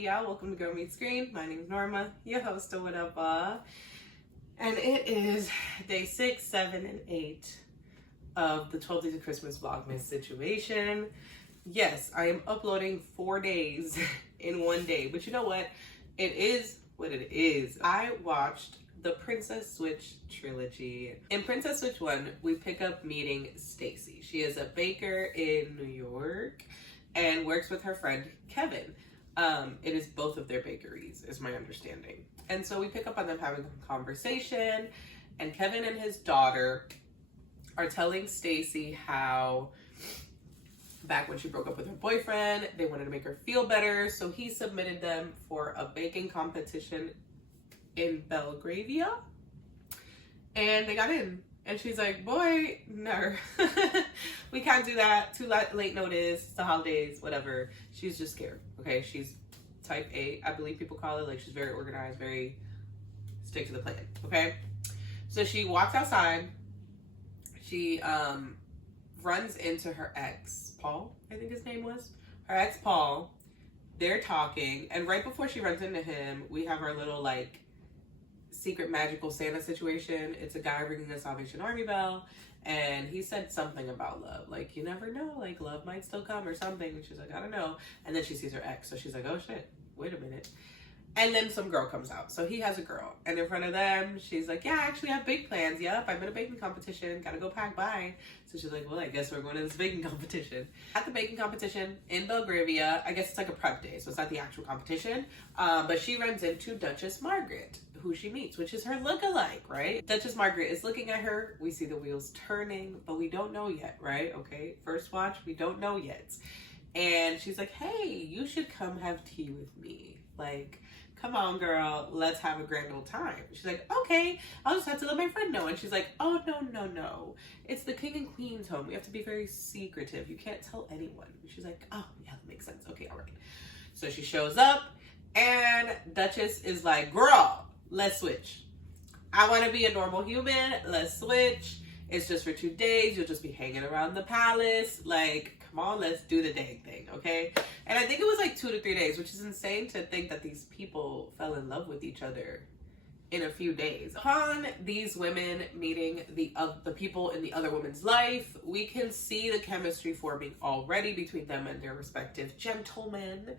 Hey y'all, welcome to Girl Meets Screen. My name is Norma, your host of whatever. And it is day 6, 7, and 8 of the 12 Days of Christmas Vlogmas situation. Yes, I am uploading 4 days in one day, but you know what? It is what it is. I watched the Princess Switch Trilogy. In Princess Switch 1, we pick up meeting Stacy. She is a baker in New York and works with her friend Kevin. It is both of their bakeries, is my understanding. And so we pick up on them having a conversation, and Kevin and his daughter are telling Stacy how back when she broke up with her boyfriend, they wanted to make her feel better, so he submitted them for a baking competition in Belgravia, and they got in. And she's like, boy, no, we can't do that. Too late notice, it's the holidays, whatever. She's just scared, okay? She's type A, I believe people call it. Like, she's very organized, very stick to the plan, okay? So she walks outside. She runs into her ex, Paul, I think his name was. Her ex, Paul. They're talking. And right before she runs into him, we have our little, like, secret magical Santa situation. It's a guy ringing a Salvation Army bell, and he said something about love, like, you never know, like, love might still come or something. And she's like, I don't know. And then she sees her ex, so she's like, oh shit, wait a minute. And then some girl comes out, so he has a girl, and in front of them she's like, yeah, actually I have big plans. Yep, I'm in a baking competition, gotta go pack, bye. So she's like, well, I guess we're going to this baking competition. At the baking competition in Belgravia, I guess it's like a prep day, so it's not the actual competition, but she runs into Duchess Margaret, who she meets, which is her look-alike, right? Duchess Margaret is looking at her. We see the wheels turning, but we don't know yet, right? Okay, first watch, we don't know yet. And she's like, hey, you should come have tea with me. Like, come on, girl, let's have a grand old time. She's like, okay, I'll just have to let my friend know. And she's like, oh, no. It's the king and queen's home. We have to be very secretive. You can't tell anyone. She's like, oh, yeah, that makes sense. Okay, all right. So she shows up, and Duchess is like, girl, let's switch. I want to be a normal human. Let's switch. It's just for 2 days. You'll just be hanging around the palace. Like, come on, let's do the dang thing, okay? And I think it was like 2 to 3 days, which is insane to think that these people fell in love with each other in a few days. Upon these women meeting the people in the other woman's life, we can see the chemistry forming already between them and their respective gentlemen.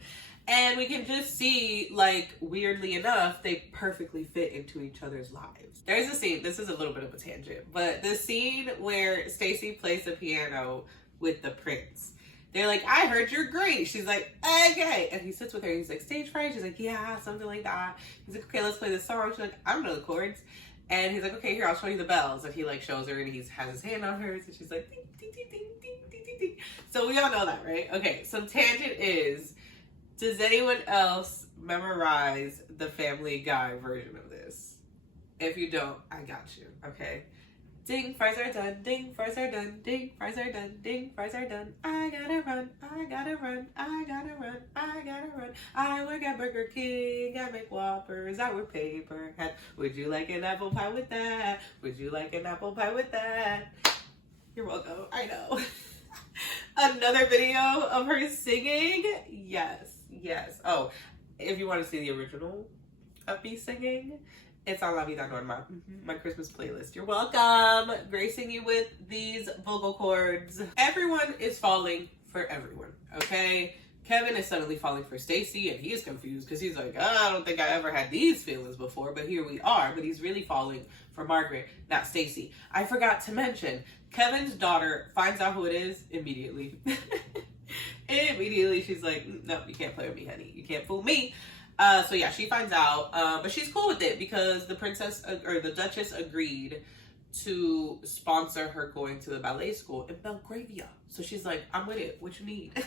And we can just see, like, weirdly enough, they perfectly fit into each other's lives. There's a scene, this is a little bit of a tangent, but the scene where Stacy plays the piano with the prince. They're like, I heard you're great. She's like, okay. And he sits with her. He's like, stage fright? She's like, yeah, something like that. He's like, okay, let's play this song. She's like, I don't know the chords. And he's like, okay, here, I'll show you the bells. And he, like, shows her, and he has his hand on hers. And she's like, ding, ding, ding, ding, ding, ding, ding, ding. So we all know that, right? Okay, so tangent is, does anyone else memorize the Family Guy version of this? If you don't, I got you, okay? Ding, fries are done, ding, fries are done, ding, fries are done, ding, fries are done. I gotta run, I gotta run, I gotta run, I gotta run. I work at Burger King, I make Whoppers, I wear paper hats. Would you like an apple pie with that? Would you like an apple pie with that? You're welcome, I know. Another video of her singing? Yes. Oh, if you want to see the original of me singing, it's on La Vida, Norma, my Christmas playlist. You're welcome. Gracing you with these vocal cords. Everyone is falling for everyone, okay? Kevin is suddenly falling for Stacy, and he is confused because he's like, oh, I don't think I ever had these feelings before, but here we are. But he's really falling for Margaret, not Stacy. I forgot to mention, Kevin's daughter finds out who it is immediately. Immediately, she's like, no, you can't play with me, honey. You can't fool me. So yeah, she finds out, but she's cool with it because the Duchess agreed to sponsor her going to the ballet school in Belgravia. So she's like, I'm with it. What you need?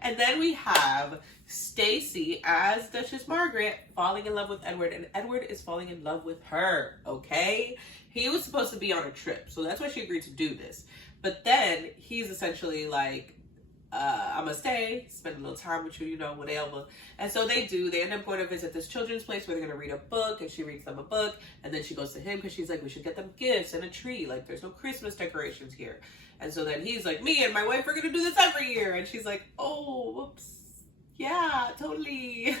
And then we have Stacy as Duchess Margaret falling in love with Edward, and Edward is falling in love with her, okay? He was supposed to be on a trip, so that's why she agreed to do this. But then he's essentially like, I'm gonna stay, spend a little time with you, you know, whatever. And so they do. They end up going to visit this children's place where they're gonna read a book, and she reads them a book, and then she goes to him because she's like, we should get them gifts and a tree. Like, there's no Christmas decorations here. And so then he's like, me and my wife are gonna do this every year. And she's like, oh, whoops. Yeah, totally.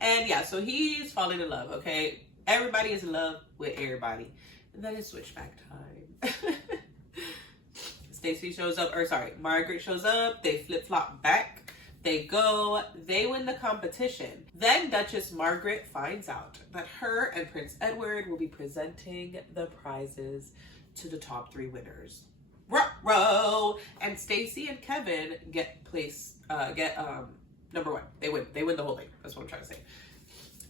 And yeah, so he's falling in love, okay? Everybody is in love with everybody. And then it's switchback time. Stacy shows up, or sorry, Margaret shows up. They flip-flop back. They go. They win the competition. Then Duchess Margaret finds out that her and Prince Edward will be presenting the prizes to the top 3 winners. Ruh-roh! And Stacy and Kevin get number 1. They win the whole thing. That's what I'm trying to say.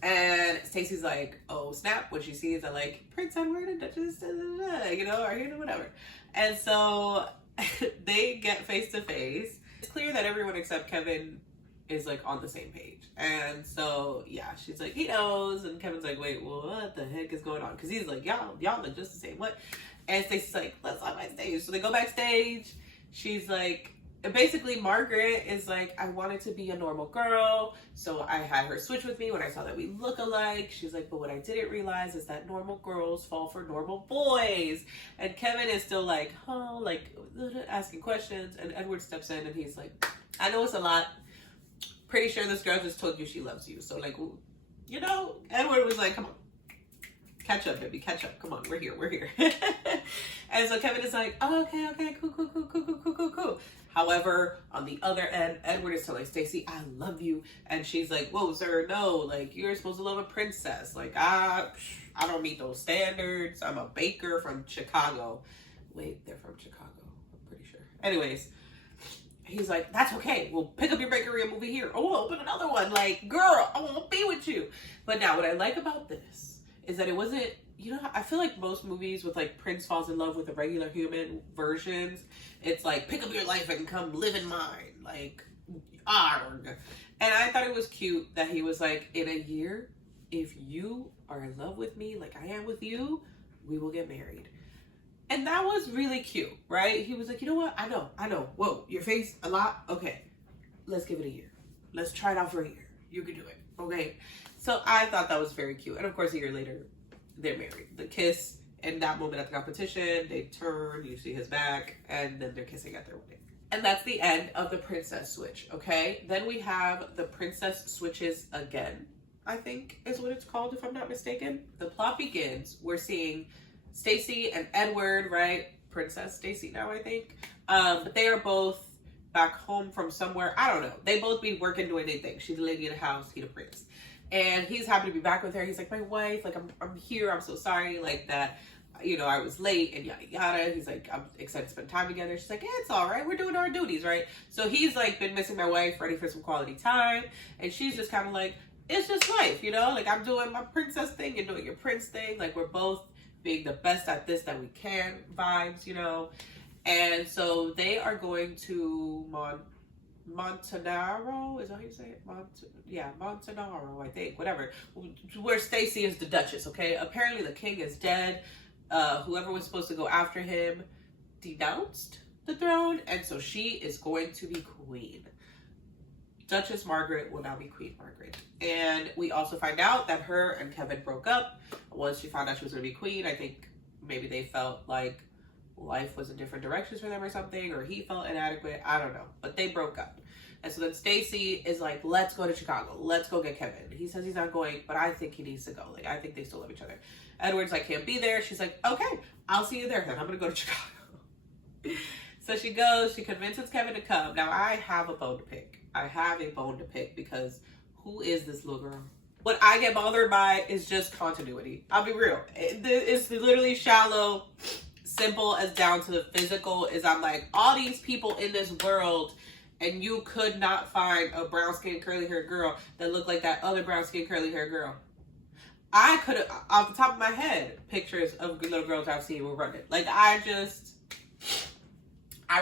And Stacy's like, oh snap, when she sees that like Prince Edward and Duchess, you know, are here, whatever. And so they get face to face. It's clear that everyone except Kevin is like on the same page. And so yeah, she's like, he knows. And Kevin's like, wait, well, what the heck is going on? Because he's like, y'all look just the same. What? And Stacy's like, let's go backstage. So they go backstage. She's like, basically Margaret is like, I wanted to be a normal girl, so I had her switch with me when I saw that we look alike. She's like, but what I didn't realize is that normal girls fall for normal boys. And Kevin is still like, huh, like asking questions. And Edward steps in and he's like, I know it's a lot. Pretty sure this girl just told you she loves you. So like, you know, Edward was like, come on. Catch up, baby, catch up. Come on, we're here. And so Kevin is like, oh, okay, cool. However, on the other end, Edward is telling Stacy, I love you. And she's like, whoa, sir, no. Like, you're supposed to love a princess. Like, I don't meet those standards. I'm a baker from Chicago. Wait, they're from Chicago. I'm pretty sure. Anyways, he's like, that's okay. We'll pick up your bakery and move it here. Oh, we'll open another one. Like, girl, I want to be with you. But now what I like about this is that it wasn't, you know, I feel like most movies with like Prince falls in love with the regular human versions, it's like, pick up your life and come live in mine. Like, arg. And I thought it was cute that he was like, in a year, if you are in love with me like I am with you, we will get married. And that was really cute, right? He was like, you know what? I know. Whoa, your face a lot? Okay, let's give it a year. Let's try it out for a year. You can do it, okay? So I thought that was very cute. And of course, a year later, they're married. The kiss in that moment at the competition, they turn, you see his back, and then they're kissing at their wedding. And that's the end of the princess switch, okay? Then we have the princess switches again, I think is what it's called, if I'm not mistaken. The plot begins. We're seeing Stacy and Edward, right? Princess Stacy now, I think. But they are both back home from somewhere. I don't know. They both be working, doing their thing. She's the lady of the house, he the prince. And he's happy to be back with her. He's like, my wife, like, I'm here. I'm so sorry, like, that, you know, I was late and yada, yada. He's like, I'm excited to spend time together. She's like, yeah, it's all right. We're doing our duties, right? So he's like, been missing my wife, ready for some quality time. And she's just kind of like, it's just life, you know? Like, I'm doing my princess thing. You're doing your prince thing. Like, we're both being the best at this that we can vibes, you know? And so they are going to Montanaro, is that how you say it? Montanaro, I think, whatever. Where Stacy is the Duchess, okay? Apparently the king is dead. Whoever was supposed to go after him denounced the throne, and so she is going to be queen. Duchess Margaret will now be Queen Margaret. And we also find out that her and Kevin broke up. Once she found out she was going to be queen, I think maybe they felt like life was in different directions for them or something, or he felt inadequate. I don't know. But they broke up. And so then Stacy is like, let's go to Chicago. Let's go get Kevin. He says he's not going, but I think he needs to go. Like, I think they still love each other. Edward's like, can't be there. She's like, okay, I'll see you there then. I'm going to go to Chicago. So she goes, she convinces Kevin to come. Now, I have a bone to pick. Because who is this little girl? What I get bothered by is just continuity. I'll be real. It's literally shallow, simple as down to the physical. Is I'm like, all these people in this world, and you could not find a brown-skinned, curly-haired girl that looked like that other brown-skinned, curly-haired girl. I could have, off the top of my head, pictures of little girls I've seen were running. Like, I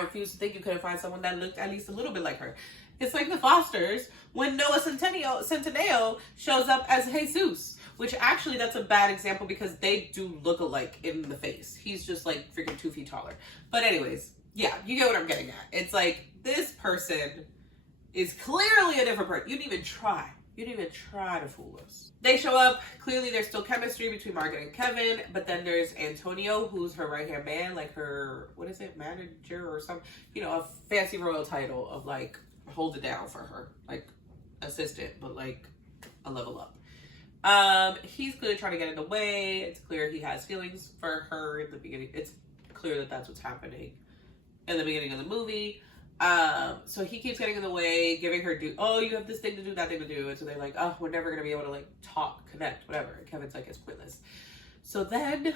refuse to think you couldn't find someone that looked at least a little bit like her. It's like the Fosters when Noah Centineo shows up as Jesus, which actually that's a bad example because they do look alike in the face. He's just like freaking 2 feet taller. But anyways, yeah, you get what I'm getting at. It's like this person is clearly a different person. You didn't even try to fool us. They show up. Clearly there's still chemistry between Margaret and Kevin, but then there's Antonio, who's her right-hand man, like her, what is it, manager or some, you know, a fancy royal title of like holds it down for her, like assistant, but like a level up. He's clearly trying to get in the way. It's clear he has feelings for her in the beginning. It's clear that that's what's happening in the beginning of the movie. So he keeps getting in the way, giving her you have this thing to do, that thing to do. And so they're like, oh, we're never gonna be able to like talk, connect, whatever. And Kevin's like, it's pointless. So then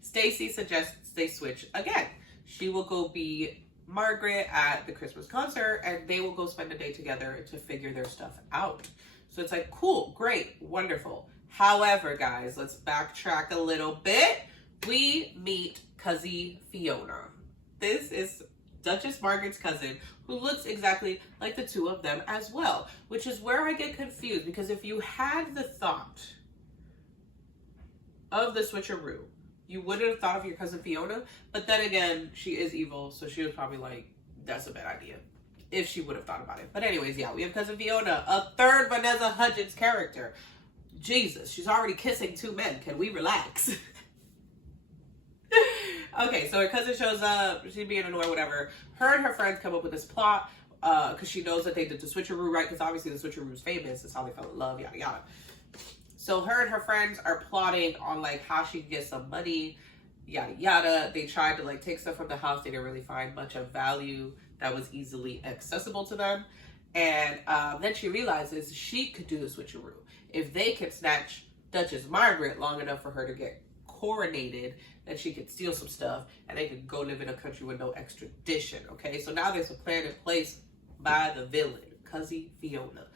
Stacy suggests they switch again. She will go be Margaret at the Christmas concert, and they will go spend a day together to figure their stuff out. So it's like, cool, great, wonderful. However, guys, let's backtrack a little bit. We meet Cousin Fiona. This is Duchess Margaret's cousin, who looks exactly like the two of them as well, which is where I get confused, because if you had the thought of the switcheroo, you wouldn't have thought of your cousin Fiona, but then again, she is evil, so she was probably like, that's a bad idea, if she would have thought about it. But anyways, yeah, we have cousin Fiona, a third Vanessa Hudgens character. Jesus, she's already kissing two men. Can we relax? Okay, so her cousin shows up, she's being annoyed, whatever. Her and her friends come up with this plot, because she knows that they did the switcheroo, right? Because obviously the switcheroo is famous, that's how they fell in love, yada yada. So her and her friends are plotting on like how she can get some money, yada yada. They tried to like take stuff from the house. They didn't really find much of value that was easily accessible to them. And then she realizes she could do the switcheroo. If they could snatch Duchess Margaret long enough for her to get coronated, then she could steal some stuff and they could go live in a country with no extradition. Okay, so now there's a plan in place by the villain, Cousin Fiona.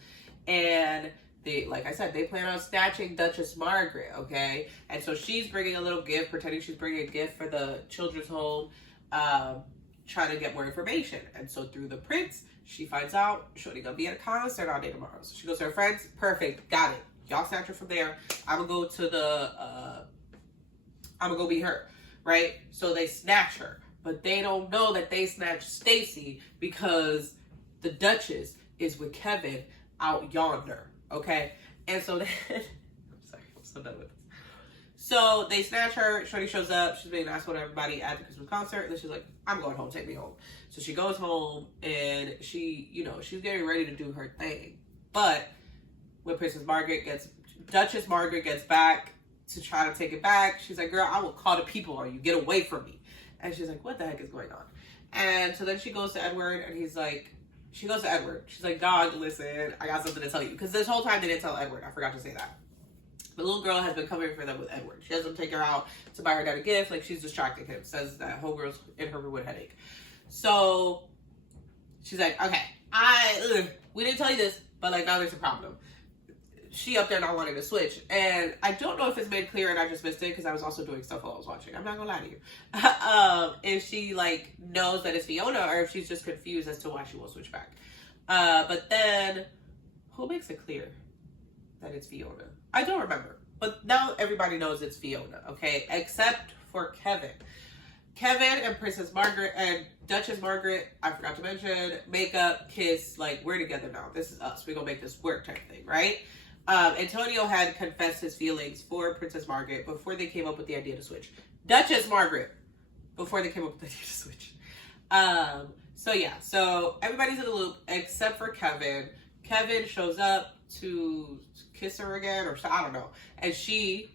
And they, like I said, they plan on snatching Duchess Margaret, okay? And so she's bringing a little gift, pretending she's bringing a gift for the children's home, trying to get more information. And so through the prince, she finds out Shorty gonna be at a concert all day tomorrow. So she goes to her friends, perfect, got it. Y'all snatch her from there. I'm gonna go to the, I'm gonna go be her, right? So they snatch her, but they don't know that they snatched Stacy because the Duchess is with Kevin out yonder. Okay, and so then, I'm sorry, I'm so done with this. So they snatch her, Shorty shows up, she's being nice with everybody at the Christmas concert, and then she's like, I'm going home, take me home. So she goes home, and she, you know, she's getting ready to do her thing. But when Duchess Margaret gets back to try to take it back, she's like, girl, I will call the people on you, get away from me. And she's like, what the heck is going on? And so then she goes to Edward, and he's like, she goes to Edward. She's like, dog, listen, I got something to tell you. Because this whole time they didn't tell Edward. I forgot to say that. The little girl has been covering for them with Edward. She doesn't take her out to buy her dad a gift. Like, she's distracting him. Says that homegirl's in her room with a headache. So she's like, okay, we didn't tell you this, but like now there's a problem. She up there not wanting to switch. And I don't know if it's made clear and I just missed it because I was also doing stuff while I was watching. I'm not gonna lie to you. If she like knows that it's Fiona or if she's just confused as to why she won't switch back. But then who makes it clear that it's Fiona? I don't remember. But now everybody knows it's Fiona, okay? Except for Kevin. Kevin and Princess Margaret and Duchess Margaret, I forgot to mention, make up, kiss, like we're together now. This is us. We're gonna make this work type thing, right? Antonio had confessed his feelings for Princess Margaret before they came up with the idea to switch. Duchess Margaret, before they came up with the idea to switch. So yeah, so everybody's in the loop except for Kevin. Kevin shows up to kiss her again, or I don't know. And she,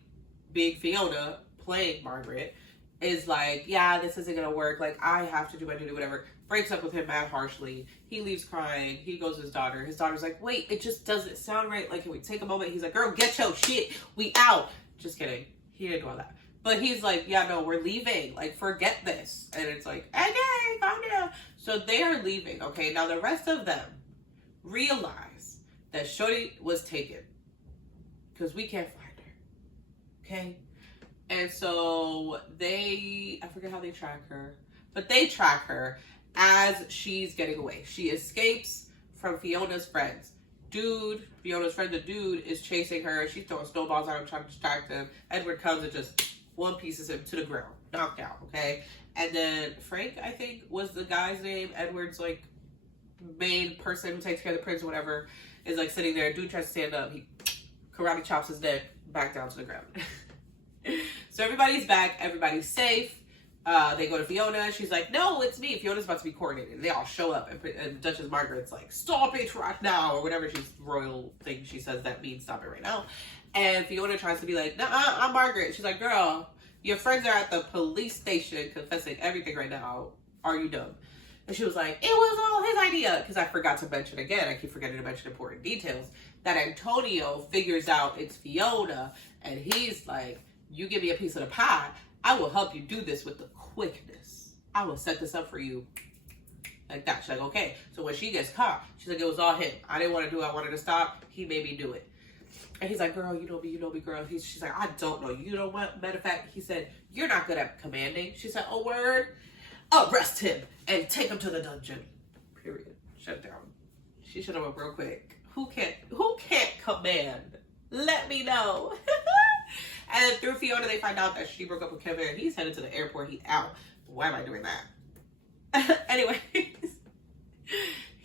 being Fiona, playing Margaret, is like, yeah, this isn't gonna work. Like, I have to do my duty, whatever. Breaks up with him mad harshly. He leaves crying. He goes to his daughter. His daughter's like, wait, it just doesn't sound right. Like, can we take a moment? He's like, girl, get your shit. We out. Just kidding. He didn't do all that. But he's like, yeah, no, we're leaving. Like, forget this. And it's like, okay, calm down. So they are leaving. Okay, now the rest of them realize that Shorty was taken. Because we can't find her. Okay? And so I forget how they track her. But they track her as she's getting away. She escapes from Fiona's friends. Fiona's friend, the dude, is chasing her. She's throwing snowballs at him, trying to distract him. Edward comes and just one pieces him to the ground. Knocked out, okay? And then Frank, I think, was the guy's name. Edward's, like, main person who takes care of the prince or whatever, is, like, sitting there. Dude tries to stand up. He karate chops his neck back down to the ground. So everybody's back. Everybody's safe. They go to Fiona. She's like, no, it's me. Fiona's about to be coronated. They all show up, and Duchess Margaret's like, stop it right now, or whatever she's royal thing she says that means stop it right now. And Fiona tries to be like, nah, I'm Margaret. She's like, girl, your friends are at the police station confessing everything right now. Are you dumb? And she was like, it was all his idea. Because I forgot to mention again, I keep forgetting to mention important details, that Antonio figures out it's Fiona, and he's like, you give me a piece of the pie, I will help you do this with the quickness. I will set this up for you like that. She's like, okay. So when she gets caught, she's like, it was all him. I didn't want to do it. I wanted to stop. He made me do it. And he's like, girl, you know me, girl. She's like, I don't know. You know what? Matter of fact, he said, you're not good at commanding. She said, oh, word. Arrest him and take him to the dungeon. Period. Shut down. She shut him up real quick. Who can't command? Let me know. And then through Fiona, they find out that she broke up with Kevin and he's headed to the airport. He's out. Why am I doing that? Anyways,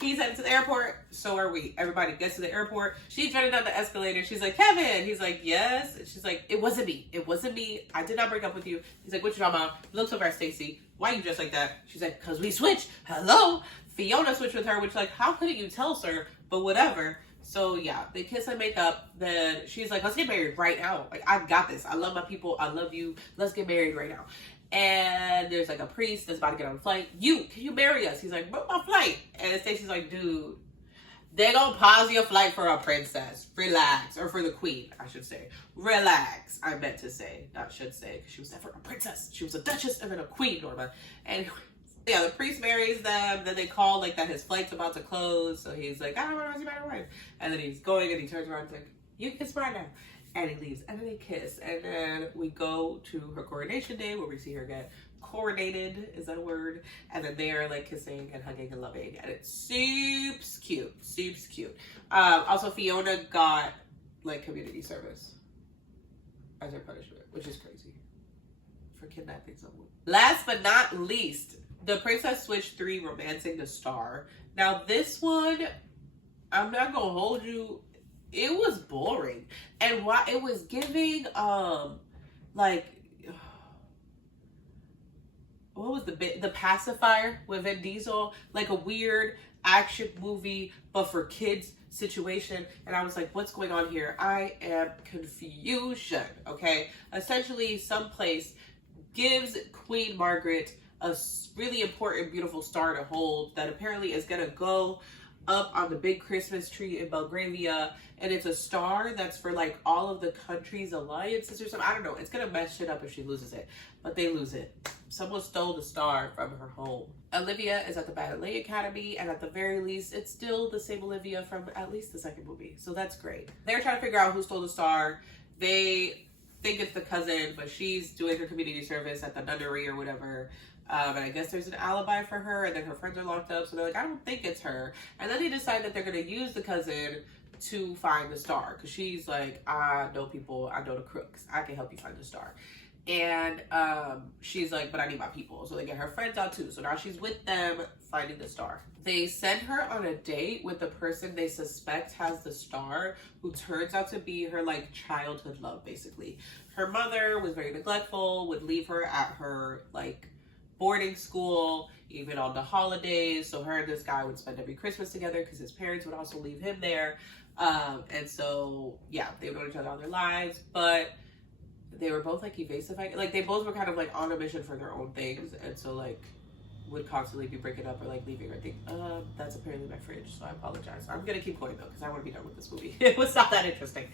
he's headed to the airport. So are we. Everybody gets to the airport. She's running down the escalator. She's like, Kevin. He's like, yes. And she's like, it wasn't me. It wasn't me. I did not break up with you. He's like, what you talking about? Looks over at Stacey. Why you dressed like that? She's like, because we switched. Hello. Fiona switched with her, which like, how couldn't you tell, sir? But whatever. So yeah, they kiss and make up. Then she's like, let's get married right now. Like, I got this. I love my people. I love you. Let's get married right now. And there's like a priest that's about to get on a flight. Can you marry us? He's like, book my flight. And Stacey's like, dude, they gonna pause your flight for a princess. Relax. Or for the queen, I should say. Relax. I meant to say, not should say, because she was never a princess. She was a duchess and then a queen, Norma. And yeah, the priest marries them. Then they call like that his flight's about to close. So he's like, I don't know, you better wife. And then he's going and he turns around and he's like, you kiss right now. And he leaves. And then they kiss. And then we go to her coronation day where we see her get coronated. Is that a word? And then they are like kissing and hugging and loving. And it's super cute. Super cute. Also, Fiona got like community service as her punishment, which is crazy for kidnapping someone. Last but not least, the Princess Switch 3 Romancing the Star. Now this one, I'm not gonna hold you, it was boring. And why it was giving like, what was the Pacifier with Vin Diesel, like a weird action movie but for kids situation. And I was like, what's going on here? I am confusion. Okay, essentially someplace gives Queen Margaret a really important, beautiful star to hold that apparently is gonna go up on the big Christmas tree in Belgravia, and it's a star that's for like all of the countries' alliances or something. I don't know. It's gonna mess shit up if she loses it, but they lose it. Someone stole the star from her home. Olivia is at the Ballet Academy, and at the very least, it's still the same Olivia from at least the second movie, so that's great. They're trying to figure out who stole the star. They think it's the cousin, but she's doing her community service at the nunnery or whatever. And I guess there's an alibi for her, and then her friends are locked up, so they're like, I don't think it's her. And then they decide that they're going to use the cousin to find the star, because she's like, I know people, I know the crooks, I can help you find the star. And she's like, but I need my people. So they get her friends out too. So now she's with them finding the star. They send her on a date with the person they suspect has the star, who turns out to be her like childhood love, basically. Her mother was very neglectful, would leave her at her like boarding school, even on the holidays. So her and this guy would spend every Christmas together because his parents would also leave him there. And so, yeah, they would know each other all their lives, but they were both like evasive. Like they both were kind of like on a mission for their own things. And so like would constantly be breaking up or like leaving or think, that's apparently my fridge. So I apologize. I'm going to keep going though, because I want to be done with this movie. It was not that interesting.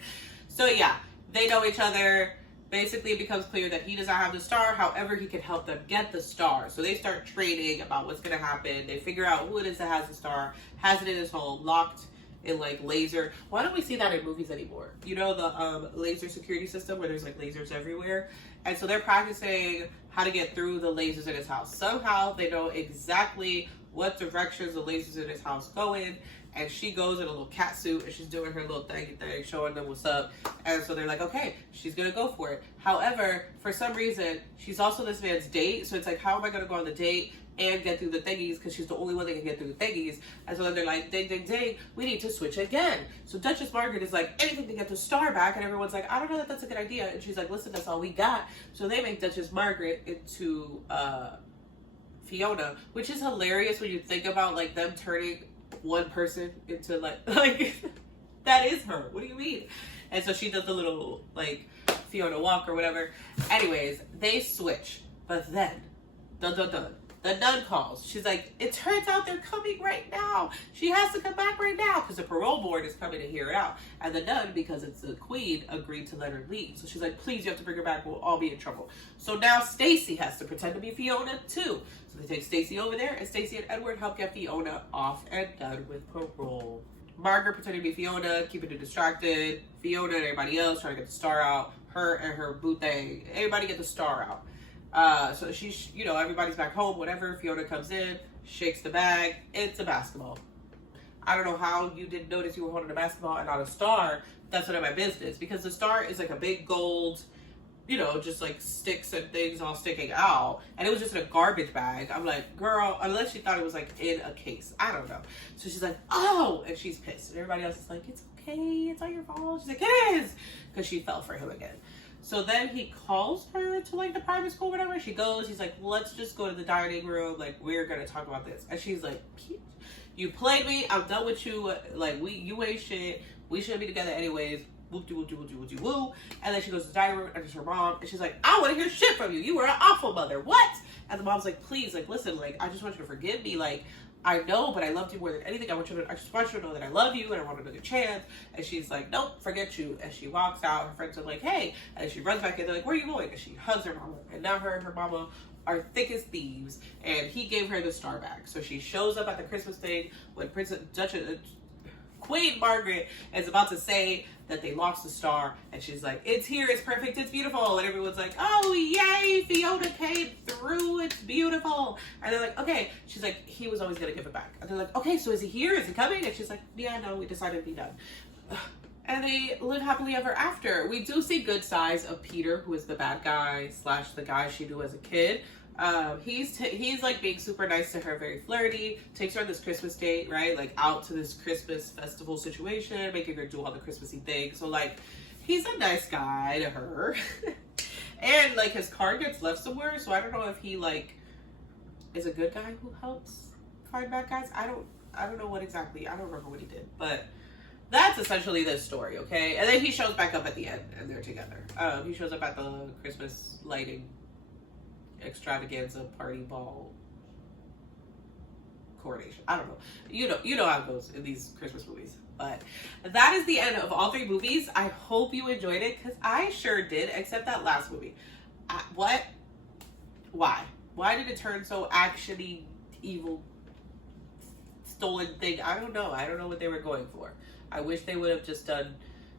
So yeah, they know each other. Basically, it becomes clear that he does not have the star. However, he can help them get the star. So they start training about what's going to happen. They figure out who it is that has the star, has it in his home, locked in like laser. Why don't we see that in movies anymore? You know, the laser security system where there's like lasers everywhere. And so they're practicing how to get through the lasers in his house. Somehow they know exactly what directions the lasers in his house go in. And she goes in a little cat suit and she's doing her little thing, showing them what's up. And so they're like, okay, she's going to go for it. However, for some reason, she's also this man's date. So it's like, how am I going to go on the date and get through the thingies because she's the only one that can get through the thingies. And so then they're like, ding, ding, ding, we need to switch again. So Duchess Margaret is like, anything to get the star back. And everyone's like, I don't know that that's a good idea. And she's like, listen, that's all we got. So they make Duchess Margaret into Fiona, which is hilarious when you think about like them turning one person into like that is her. What do you mean? And so she does the little like Fiona walk or whatever. Anyways, they switch. But then, the nun calls. She's like, it turns out they're coming right now. She has to come back right now because the parole board is coming to hear it out. And the nun, because it's the queen, agreed to let her leave. So she's like, please, you have to bring her back. We'll all be in trouble. So now Stacy has to pretend to be Fiona too. So they take Stacy over there, and Stacy and Edward help get Fiona off and done with parole. Margaret pretending to be Fiona, keeping it distracted. Fiona and everybody else trying to get the star out. Her and her boo thing. Everybody get the star out. So she's, you know, everybody's back home, whatever. Fiona comes in, shakes the bag. It's a basketball. I don't know how you didn't notice you were holding a basketball and not a star. That's none of my business. Because the star is like a big gold, you know, just like sticks and things all sticking out. And it was just in a garbage bag. I'm like, girl, unless she thought it was like in a case. I don't know. So she's like, oh, and she's pissed. And everybody else is like, it's okay. It's not your fault. She's like, it is. Because she fell for him again. So then he calls her to like the private school, whatever. She goes, he's like, let's just go to the dining room. Like, we're going to talk about this. And she's like, you played me. I'm done with you. Like, you ain't shit. We shouldn't be together anyways. Woo. And then she goes to the dining room and it's her mom. And she's like, I want to hear shit from you. You were an awful mother. What? And the mom's like, please, like, listen, like, I just want you to forgive me. Like, I know, but I loved you more than anything. I just want you to know that I love you and I want another chance. And she's like, nope, forget you. And she walks out. Her friends are like, hey. And she runs back in. They're like, where are you going? And she hugs her mama. And now her and her mama are thick as thieves. And he gave her the star back. So she shows up at the Christmas thing when Queen Margaret is about to say that they lost the star, and she's like, it's here, it's perfect, it's beautiful. And everyone's like, oh, yay, Fiona came through, it's beautiful. And they're like, okay. She's like, he was always going to give it back. And they're like, okay, so is he here? Is he coming? And she's like, yeah, no, we decided to be done. And they live happily ever after. We do see good sides of Peter, who is the bad guy / the guy she knew as a kid. He's like being super nice to her, very flirty, takes her on this Christmas date, right? Like out to this Christmas festival situation, making her do all the Christmassy things. So like, he's a nice guy to her. And like his card gets left somewhere. So I don't know if he like is a good guy who helps find bad guys. I don't know what exactly. I don't remember what he did, but that's essentially this story. Okay. And then he shows back up at the end and they're together. He shows up at the Christmas lighting extravaganza party ball coronation. I don't know. You know how it goes in these Christmas movies. But that is the end of all 3 movies. I hope you enjoyed it because I sure did, except that last movie. What? Why? Why did it turn so actiony, evil, stolen thing? I don't know. I don't know what they were going for. I wish they would have just done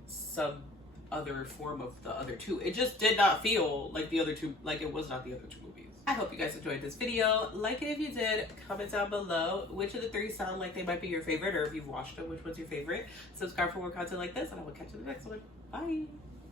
some other form of the other 2. It just did not feel like the other 2, like it was not the other 2 movies. I hope you guys enjoyed this video. Like it if you did. Comment down below which of the 3 sound like they might be your favorite, or if you've watched them, which one's your favorite. Subscribe for more content like this, and I will catch you in the next one. Bye.